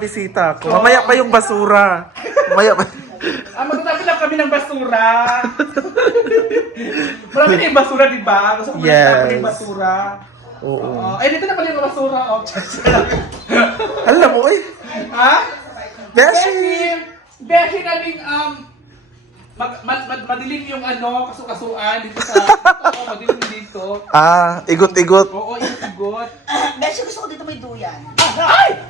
bisita ako. Mamaya pa yung basura. Mamaya pa. Magtatabi lang kami ng basura. Marami na yung basura, di ba? Gusto ko Yes. yung basura. Oo. Ay, dito na pala yung basura. Oh. Alam mo, eh. Ha? Beshi! Beshi kaming, madilim yung kasukasuan dito sa, madilim dito. Ah, igot-igot. Oo, igot. Beshi, gusto ko dito may duyan. Ay!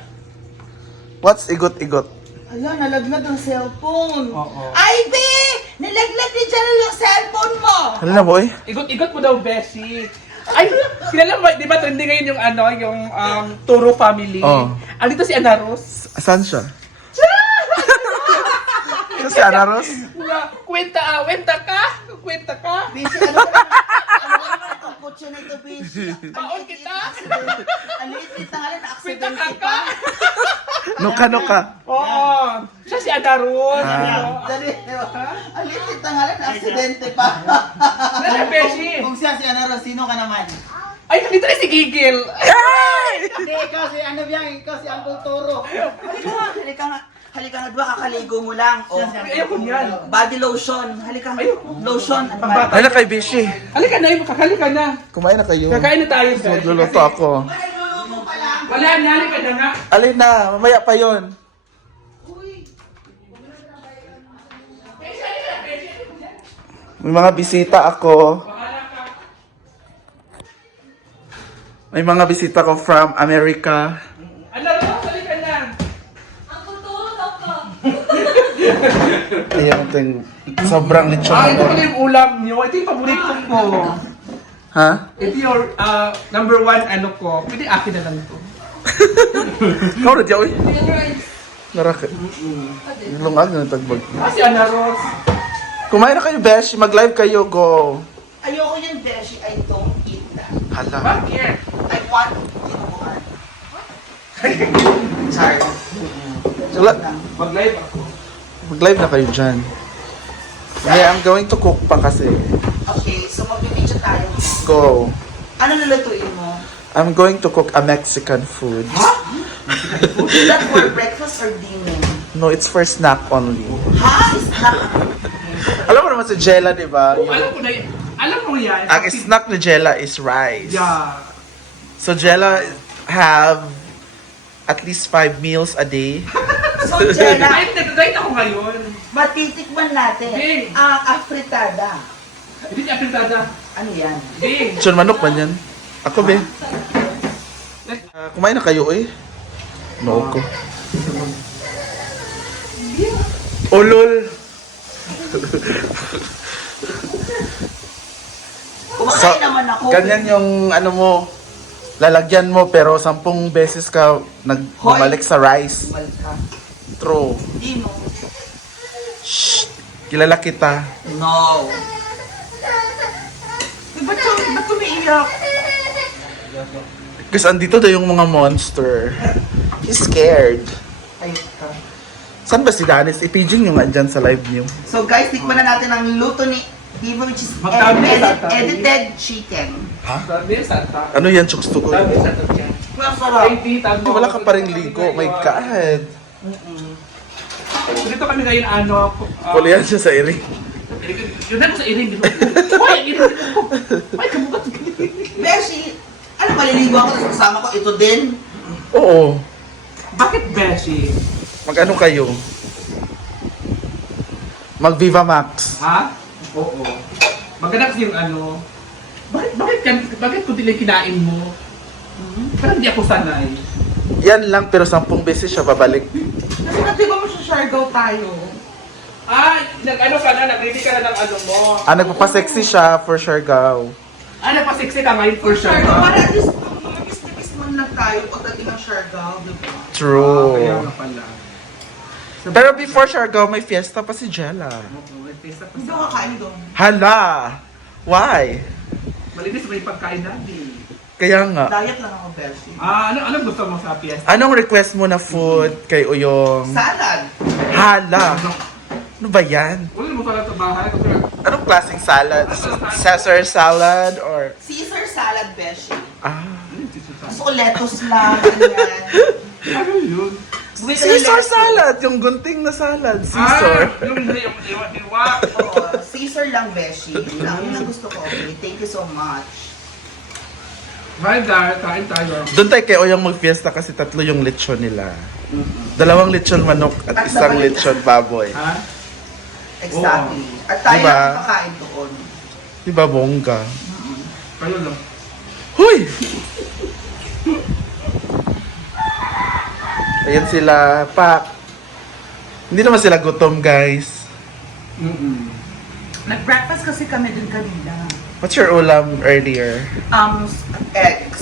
What's igot-igot? Ayan, nalaglag ang cellphone. Oo. Ay, be! Nalaglag ni Janelle yung cellphone mo! Alam mo, eh. Igot-igot mo daw, Beshi. Ay, kilala mo, di ba trending ngayon yung Turo family? Oh. Andito si Ana Rose. Saan siya? Ito si Ana Ros? Kwenta ka? Beshi, ano naman itong kutso na ito, Beshi? Baon kita? Ano ito nga lang, Kwenta na-accident ka? Nuka-nuka. Oo. Siya si Ana Rose. Ah. Dali, ano ito nga lang, na-accidente pa. Nala, Beshi. Kung siya si Ana Ros, sino ka naman? Ay, nakita rin si Gigil. Hindi, ikaw si ano biyang, ikaw si Uncle Toro. Halika nga. Halika nga, diba kakaligo mo lang. Oh. Ayoko niyan. Body lotion. Halika nga. Ayoko. Lotion. Ano ba? Pambata. Ay, na kay Beshi. Halika na, kakali ka na. Kumain na kayo. Kakain na tayo, Beshi. Magluluto ako. Nagluluto pa lang. Wala na, halika na nga. Alin na, mamaya pa yon. May mga bisita ako. May mga bisita ko from America. Ana Rose, halika na. Ayan, ito yung sobrang lechon Ito na pala yung ulam niyo. Ito yung paborito ko. Ha? Ito yung number one ko. Pwede akin na lang ito. Ikaw na diyaw eh. Naraka. Lungag na tagbag. Si Ana Rose. Kumain na kayo, Besh. Mag-live kayo, go. Ayoko yung Beshi. I don't eat that. Hala. Bakit? I want tinubuan. Sorry. Wala. Mag-live ako. Mag-live na kayo dyan. Yeah, I'm going to cook pa kasi. Okay, so magbibidyo tayo. Go. Ano lulutuin mo? I'm going to cook a Mexican food. Is that for breakfast or dinner? No, it's for snack only. Ha? Is that... Alam mo naman si Jella, di ba? Oh, alam ko na yan. Alam mo yan. Ang snack ni Jella is rice. Yeah. So Jella have at least 5 meals a day. So, Jenna, Ay, nag-diet ako ngayon. matitikman natin Bing. ang afritada. Hindi niya pintada. Ano yan? Bing. Chon manok man yan. Ako, be. Kumain na kayo, eh. No ko. Oh, lol. Kumakain naman ako. Ganyan yung ano mo, lalagyan mo pero 10 beses ka bumalik sa rice. Bumalik ka. True. Hindi mo. Shh. Kilala kita. No. Ba't umiiyak? Kasi andito daw yung mga monster. He's scared. Ay, ka. Saan ba si Danis? I-paging nyo nga dyan sa live niyo. So guys, tikman na natin ang luto ni Diva, which is Magkano yun, tatay? edited chicken. Sabi sa ta. Ano yan, chooks to go? Sabi sa ta. Ang sarap. Ay, di, tabi. Wala ka pa rin ligo. My God. Dito kami ngayon, Wala yan siya sa iri. Yun na ko sa iring. Hoy, iring ko. Ay, kamukat. Beshi, ano maliligo ako tapos kasama ko ito din? Oo. Bakit Beshi? Mag-ano kayo? Mag-Viva Max. Ha? Oo. Maganda kasi yung bakit kung dilang kinain mo? Parang hindi ako sanay. Yan lang pero 10 beses siya babalik. Kasi natin ba mo sa Siargao tayo? Nag-ready ka na ng mo. Nagpapasexy siya for Siargao. Nagpa-sexy ka ngayon for sure. Siargao, para at least magkis-tikis man lang tayo pagdating ng Siargao, di ba? True. Kaya nga pala. Pero before Siargao, may fiesta pa si Jella. Hindi ako kakain doon. Hala! Why? Malinis ba yung pagkain natin? Kaya nga. Diet lang ako, Beshi. Anong gusto mo sa fiesta? Anong request mo na food kay Uyong? Salad. Hala! Ano ba yan? Wala mo pala sa bahay. Anong klaseng salad? Caesar salad or... Caesar salad, Beshi. Ah, Gusto ko lettuce lang, ganyan. Ano yun? Bumili ka ng Caesar lettuce. salad! Yung gunting na salad. Caesar. yung hiwa. Oo, Caesar lang, Beshi. Yun ang gusto ko. Okay, thank you so much. My God, kain tayo. Doon tayo kay Oyang mag-fiesta kasi 3 yung lechon nila. 2 lechon manok at 1 lechon baboy. Ha? Exactly. At tayo Diba? lang kakain doon. Diba, bongga? Kayo lang. Huy! Ayan sila, Pak. Hindi naman sila gutom, guys. Nag-breakfast kasi kami dun kanina. What's your ulam earlier? Eggs.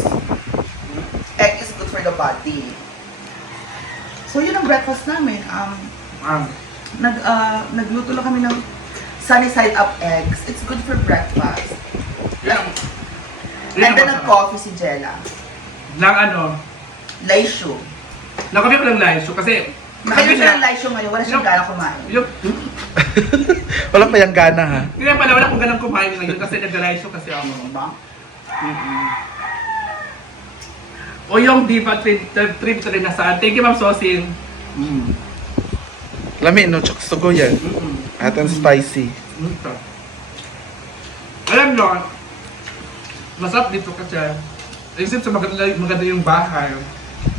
Egg is good for the body. So yun ang breakfast namin. Nagluto lang kami ng sunny side up eggs. It's good for breakfast. And then nag-coffee si Jella. Lang ano, Laisyo. nakabit ko ng live show kasi Nakainom siya ng laisyo ngayon. Wala siyang gana kumain. yung, Wala pa yung gana, ha? kaya pala wala akong ganang kumain ngayon kasi nag-live show kasi ako. Diba? O yung diva trip rin na saan. Thank you, Ma'am Sosing. Lami, no? Choksugo yan. At ang spicy. Alam nyo, masarap dito kasi isip sa maganda yung bahay.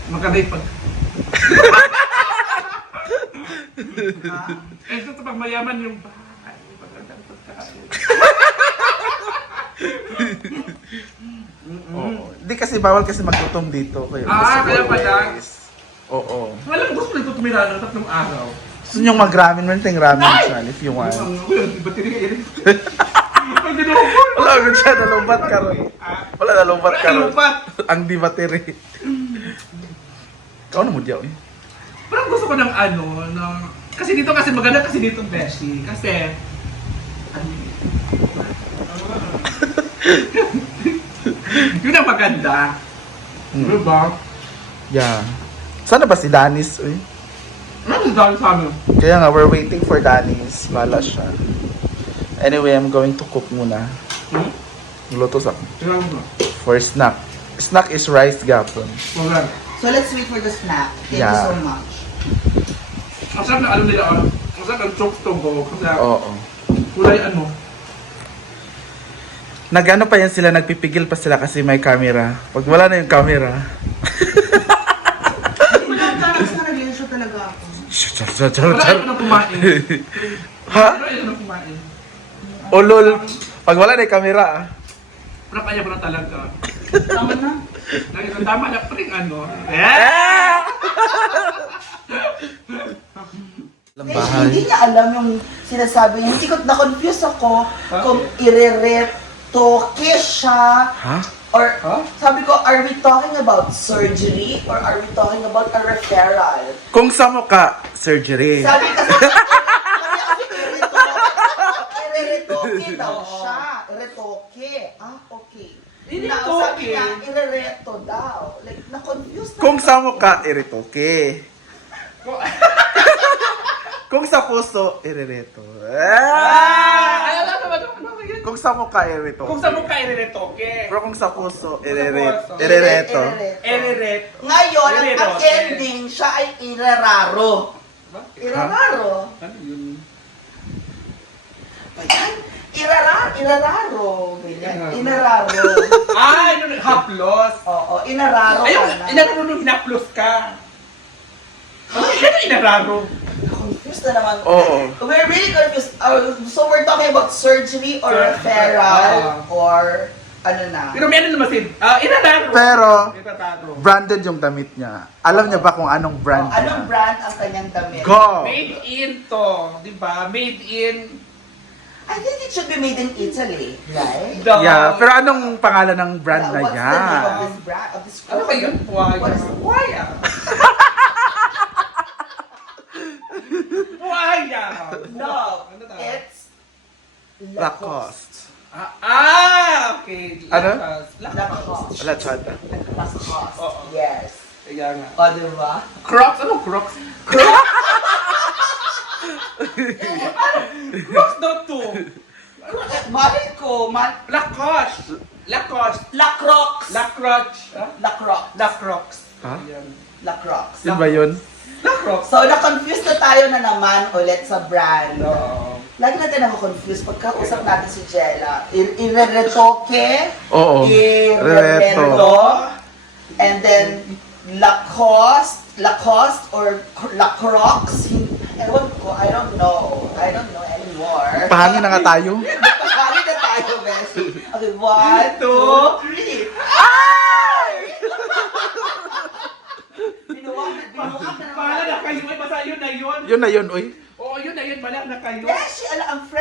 Maganda yung pag... Isip sa pagmayaman yung bahay. Maganda yung pagkain. Oo. Hindi kasi bawal kasi maggutom dito. Kaya Kaya pala. Oo. Walang gusto nito tumira ng 3 araw. Gusto nyo mag-ramen, meron tayong ramen dyan if you want. Ba't tinigay? Ang ginukul! Wala, agad siya, nalumbat ka rin. Wala, nalumbat ka rin. Lupat! Ang di battery. Ikaw na mo diyaw eh. Parang gusto ko ng ano, ng... Kasi dito kasi maganda kasi dito, Beshi. Kasi... Yun ang maganda. Diba? Yeah. Sana ba si Danis? Eh? Ano ang dami sa amin? Kaya nga, we're waiting for Danis. Bala siya. Anyway, I'm going to cook muna. Luto sa Tingnan mo. for snack. Snack is rice gapon. Wala. So let's wait for the snack. Thank you Yeah. so much. Ang sarap na ano nila, ang sarap ng chokes to go. Kasi Oo. kulay ano. Nag-ano pa yan sila, nagpipigil pa sila kasi may camera. Pag wala na yung camera. Wala ka, kasi nag-show talaga ako. Wala ayaw ko nang kumain. Ha? Wala ayaw ko nang kumain. Ulol. Pag wala na yung camera ah. Wala ayaw ko na talaga. Tama na. Ngayon, tama na pa rin ano. Hindi niya alam yung sinasabi niya. Hindi ko na-confuse ako kung ireretoke siya. Ha? Or sabi ko, are we talking about surgery or are we talking about a referral? Kung sa mukha, surgery. Sabi kasi, ireretoke daw siya. Retoke. Okay. Now, sabi niya, irereto daw. Like, na-confuse na. Kung sa mukha, iritoke. Kung sa puso, irereto. Ayaw na naman ano yan. Kung sa mukha, irito. Kung sa mukha ireretoke. Pero kung sa puso, puso. irereto. Ereret. Ngayon, ang Irereto. ending, siya ay irararo. Irararo? Ano yun? Ayan. Irararo. Ganyan. Inararo. Yun, haplos. Oo, inararo Ayun, ka na. inararo hinaplos ka. Ano inararo? Confused na naman. Oo. We're really confused. So we're talking about surgery or referral or ano na. Pero may ano naman sin. Inararo. Pero, Inararo. branded yung damit niya. Alam niya ba kung anong brand Anong niya? brand ang kanyang damit? Go! Made in to. Diba? Made in. I think it should be made in Italy, right? The... Yeah, pero anong pangalan ng brand na What's the name of yan? this brand? Of this Ano ba yun? Why? What is Why? Why? No, Ano daw? it's Lacoste. Okay. Ano? Lacoste. Wala, chata. Lacoste. Oo. Yes. Kaya nga. O, diba? Crocs? Ano Crocs? Crocs daw to. Malay ko, Lacoste. Lacoste. Lacroix. Lacroix. Lacroix. Lacroix. Ha? Ayan. Lacroix. Yun ba yun? Lacroix. So, na-confuse na tayo na naman ulit sa brand. Oo. Lagi natin ako-confuse pagkausap natin si Jella. Ireretoke, Oo. irereto, and then Lacoste or Lacroix. Ewan ko, I don't know anymore. Pahangin na nga tayo. Pahangin na tayo, Beshi. Okay, 1, 2, 3. Binuwag na Pala na kayo, basta yun na yun. Yun na yun, uy. Oo, yun na yun, pala na kayo. Beshi, ala, ang fresh